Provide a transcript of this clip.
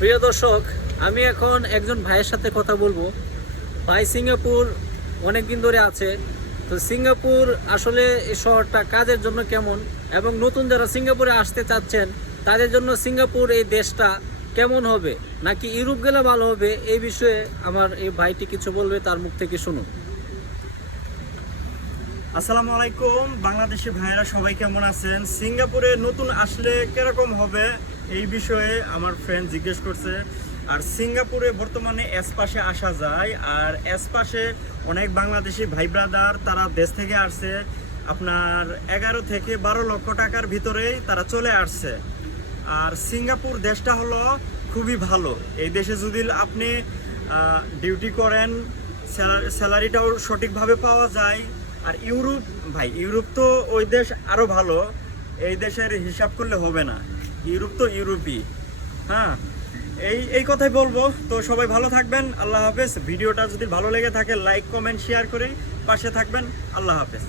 প্রিয় দর্শক, আমি এখন একজন ভাইয়ের সাথে কথা বলবো। ভাই সিঙ্গাপুর অনেকদিন ধরে আছে। তো সিঙ্গাপুর আসলে এই শহরটা কাজের জন্য কেমন, এবং নতুন যারা সিঙ্গাপুরে আসতে চাচ্ছেন তাদের জন্য সিঙ্গাপুর এই দেশটা কেমন হবে, নাকি ইউরোপ গেলে ভালো হবে, এই বিষয়ে আমার এই ভাইটি কিছু বলবে, তার মুখ থেকে শুনুন। আসসালামু আলাইকুম বাংলাদেশি ভাইয়েরা, সবাই কেমন আছেন? সিঙ্গাপুরে নতুন আসলে কিরকম হবে এই বিষয়ে আমার ফ্রেন্ড জিজ্ঞেস করছে। আর সিঙ্গাপুরে বর্তমানে এসপাসে আসা যায়, আর এসপাসে অনেক বাংলাদেশি ভাই ব্রাদার তারা দেশ থেকে আসছে। আপনার 11 থেকে 12 লক্ষ টাকার ভিতরেই তারা চলে আসছে। আর সিঙ্গাপুর দেশটা হলো খুবই ভালো। এই দেশে যদি আপনি ডিউটি করেন, স্যালারিটাও সঠিকভাবে পাওয়া যায়। আর ইউরোপ ভাই, ইউরোপ তো ওই দেশ আরও ভালো, এই দেশের হিসাব করলে হবে না। ইউরোপ তো ইউরোপই। হ্যাঁ, এই কথাই বলবো। তো সবাই ভালো থাকবেন, আল্লাহ হাফেজ। ভিডিওটা যদি ভালো লেগে থাকে লাইক কমেন্ট শেয়ার করে পাশে থাকবেন। আল্লাহ হাফেজ।